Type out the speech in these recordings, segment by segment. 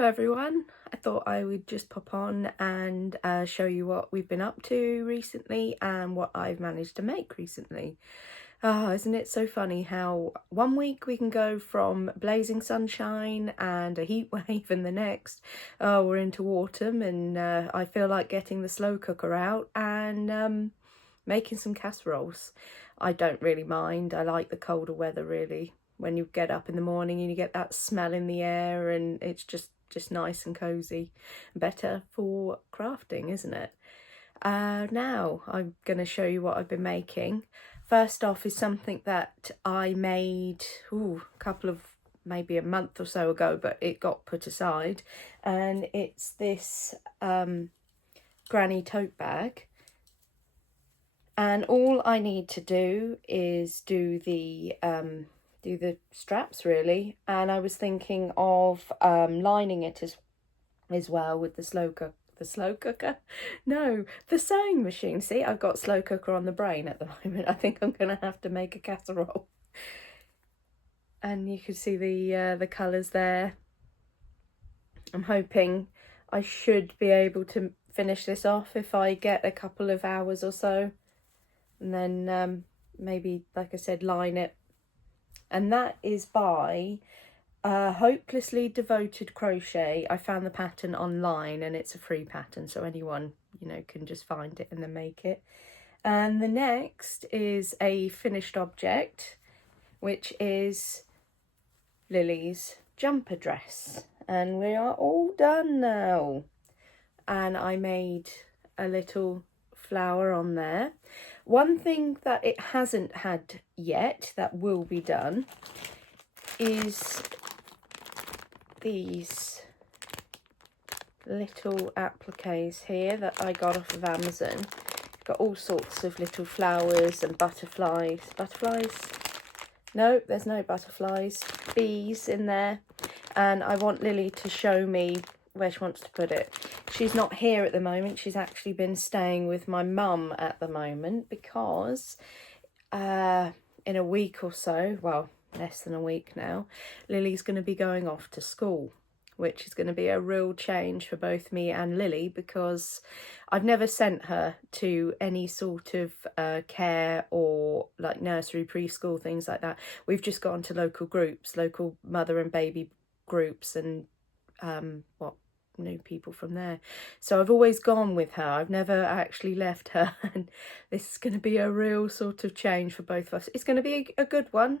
Hello everyone, I thought I would just pop on and show you what we've been up to recently and what I've managed to make recently. Isn't it so funny how one week we can go from blazing sunshine and a heat wave, and the next we're into autumn and I feel like getting the slow cooker out and making some casseroles. I don't really mind, I like the colder weather really. When you get up in the morning and you get that smell in the air, and it's just nice and cozy. Better for crafting, isn't it? Now I'm going to show you what I've been making. First off is something that I made a couple of, maybe a month or so ago, but it got put aside, and it's this granny tote bag. And all I need to do is do the straps really, and I was thinking of lining it as well with the sewing machine. See, I've got slow cooker on the brain at the moment. I think I'm gonna have to make a casserole. And you can see the colours there. I'm hoping I should be able to finish this off if I get a couple of hours or so, and then maybe, like I said, line it. And that is by Hopelessly Devoted Crochet. I found the pattern online and it's a free pattern, so anyone, can just find it and then make it. And the next is a finished object, which is Lily's jumper dress. And we are all done now. And I made a little flower on there. One thing that it hasn't had yet that will be done is these little appliques here that I got off of Amazon. Got all sorts of little flowers and butterflies. No, there's no butterflies. Bees in there. And I want Lily to show me where she wants to put it. She's not here at the moment. She's actually been staying with my mum at the moment because in a week or so, well, less than a week now, Lily's going to be going off to school, which is going to be a real change for both me and Lily, because I've never sent her to any sort of care or like nursery, preschool, things like that. We've just gone to local groups, local mother and baby groups, and new people from there. So I've always gone with her. I've never actually left her, and this is going to be a real sort of change for both of us. It's going to be a good one,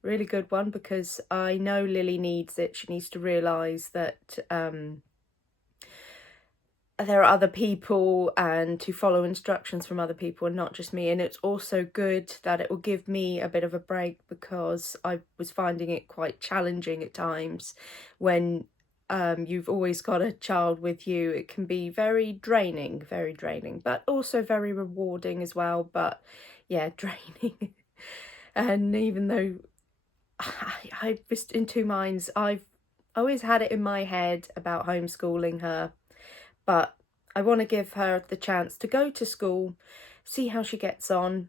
really good one, because I know Lily needs it. She needs to realise that there are other people and to follow instructions from other people and not just me. And it's also good that it will give me a bit of a break, because I was finding it quite challenging at times when you've always got a child with you. It can be very draining, but also very rewarding as well. But yeah, draining. And even though I was in two minds, I've always had it in my head about homeschooling her, but I want to give her the chance to go to school, see how she gets on.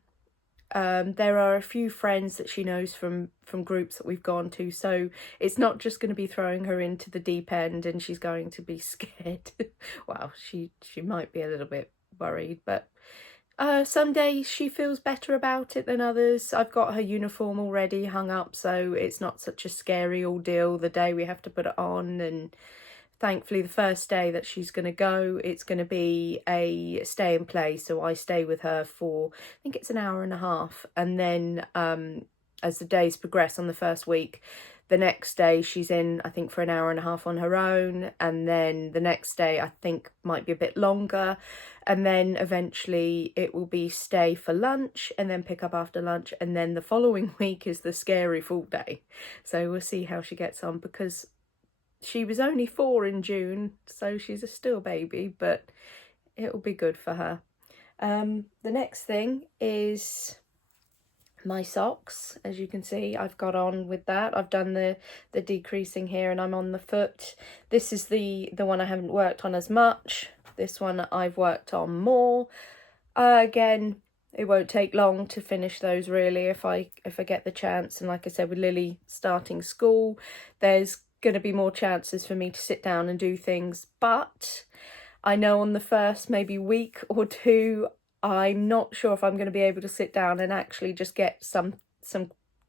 There are a few friends that she knows from groups that we've gone to, so it's not just going to be throwing her into the deep end and she's going to be scared. Well, she might be a little bit worried, but some days she feels better about it than others. I've got her uniform already hung up, so it's not such a scary ordeal the day we have to put it on. And thankfully, the first day that she's going to go, it's going to be a stay and play. So I stay with her for, I think it's an hour and a half. And then as the days progress on the first week, the next day she's in, I think, for an hour and a half on her own. And then the next day, I think, might be a bit longer. And then eventually it will be stay for lunch and then pick up after lunch. And then the following week is the scary full day. So we'll see how she gets on, because she was only 4 in June, so she's a still baby, but it'll be good for her. The next thing is my socks. As you can see, I've got on with that. I've done the decreasing here and I'm on the foot. This is the one I haven't worked on as much. This one I've worked on more. Again, it won't take long to finish those really if I get the chance. And like I said, with Lily starting school, there's going to be more chances for me to sit down and do things, but I know on the first maybe week or two, I'm not sure if I'm going to be able to sit down and actually just get some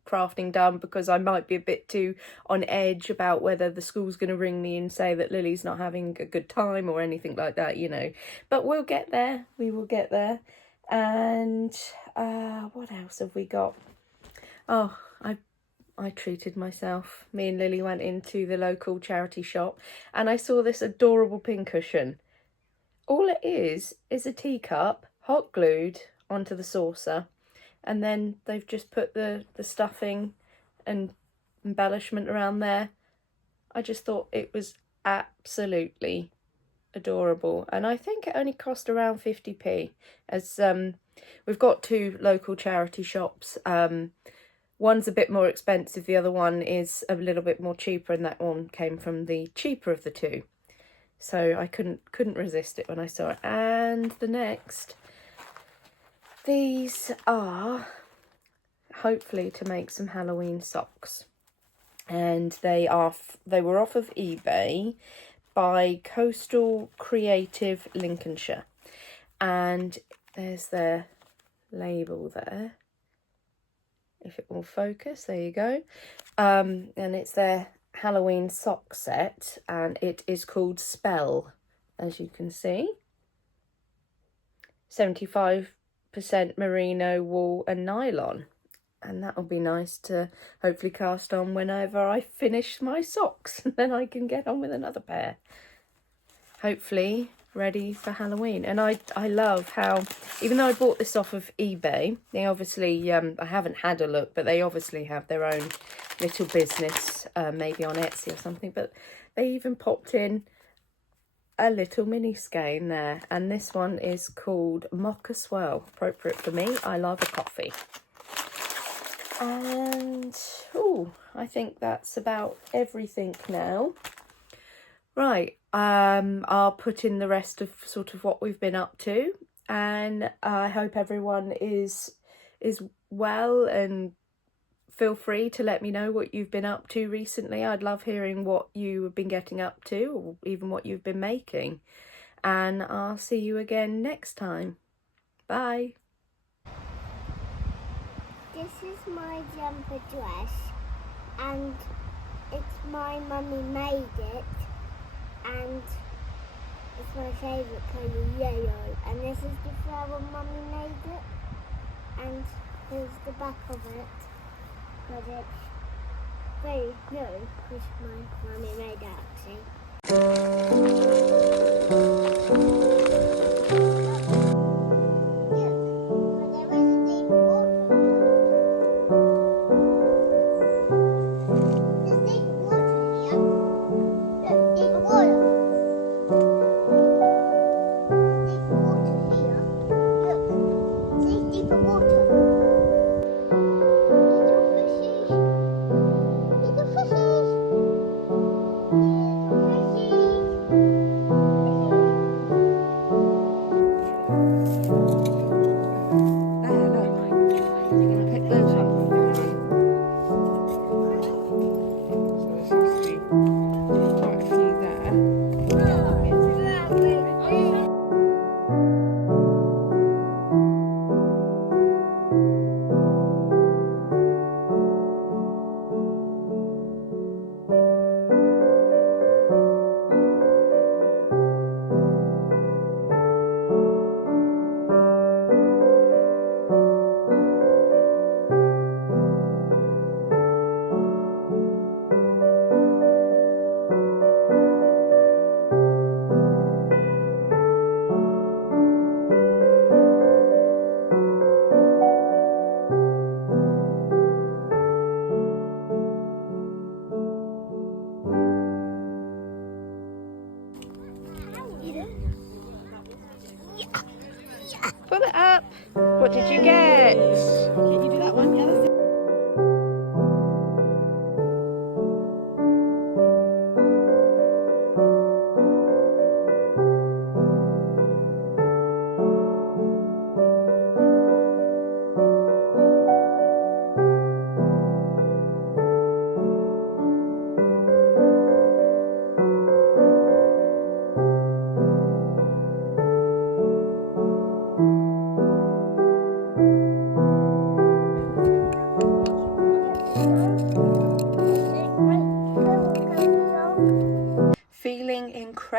crafting done, because I might be a bit too on edge about whether the school's going to ring me and say that Lily's not having a good time or anything like that, you know. But we'll get there. We will get there. And what else have we got? Oh, I treated myself. Me and Lily went into the local charity shop and I saw this adorable pincushion. All it is a teacup hot glued onto the saucer, and then they've just put the stuffing and embellishment around there. I just thought it was absolutely adorable, and I think it only cost around 50p, as we've got two local charity shops. One's a bit more expensive, the other one is a little bit more cheaper, and that one came from the cheaper of the two. So I couldn't resist it when I saw it. And the next, these are hopefully to make some Halloween socks. And they were off of eBay by Coastal Creative Lincolnshire. And there's their label there. If it will focus, there you go. And it's their Halloween sock set, and it is called Spell, as you can see. 75% merino wool and nylon, and that'll be nice to hopefully cast on whenever I finish my socks, and then I can get on with another pair, hopefully ready for Halloween. And I love how, even though I bought this off of eBay, they obviously I haven't had a look, but they obviously have their own little business, maybe on Etsy or something, but they even popped in a little mini skein there, and this one is called Mocha Swirl, appropriate for me. I love a coffee. And I think that's about everything now. Right, I'll put in the rest of sort of what we've been up to, and I hope everyone is well, and feel free to let me know what you've been up to recently. I'd love hearing what you have been getting up to, or even what you've been making. And I'll see you again next time. Bye. This is my jumper dress, and it's my mummy made it, and it's my favourite colour, yellow. And this is the flower mummy made it, and here's the back of it. But it's very new, because my mummy made it actually.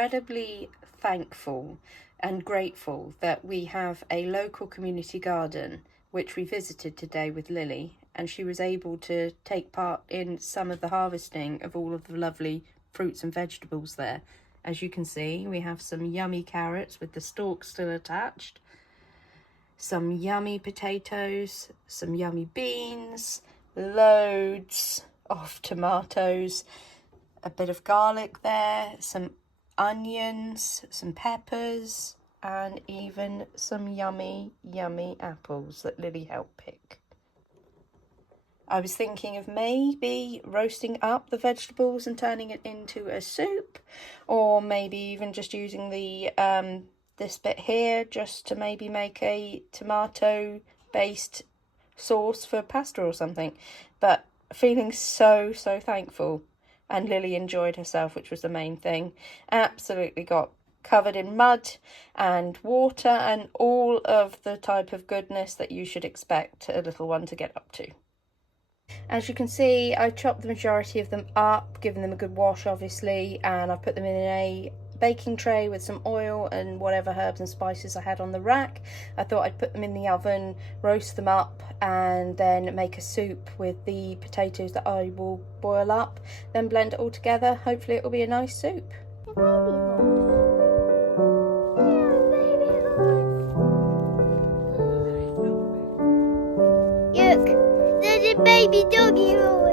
incredibly thankful and grateful that we have a local community garden which we visited today with Lily, and she was able to take part in some of the harvesting of all of the lovely fruits and vegetables there. As you can see, we have some yummy carrots with the stalks still attached, some yummy potatoes, some yummy beans, loads of tomatoes, a bit of garlic there, some onions, some peppers, and even some yummy apples that Lily helped pick. I was thinking of maybe roasting up the vegetables and turning it into a soup, or maybe even just using the this bit here just to maybe make a tomato based sauce for pasta or something. But feeling so thankful, and Lily enjoyed herself, which was the main thing. Absolutely got covered in mud and water and all of the type of goodness that you should expect a little one to get up to. As you can see, I chopped the majority of them up, given them a good wash obviously, and I put them in a baking tray with some oil and whatever herbs and spices I had on the rack. I thought I'd put them in the oven, roast them up, and then make a soup with the potatoes that I will boil up, then blend it all together. Hopefully it will be a nice soup. The baby horse. Yeah, baby horse. Look, there's a baby doggy horse.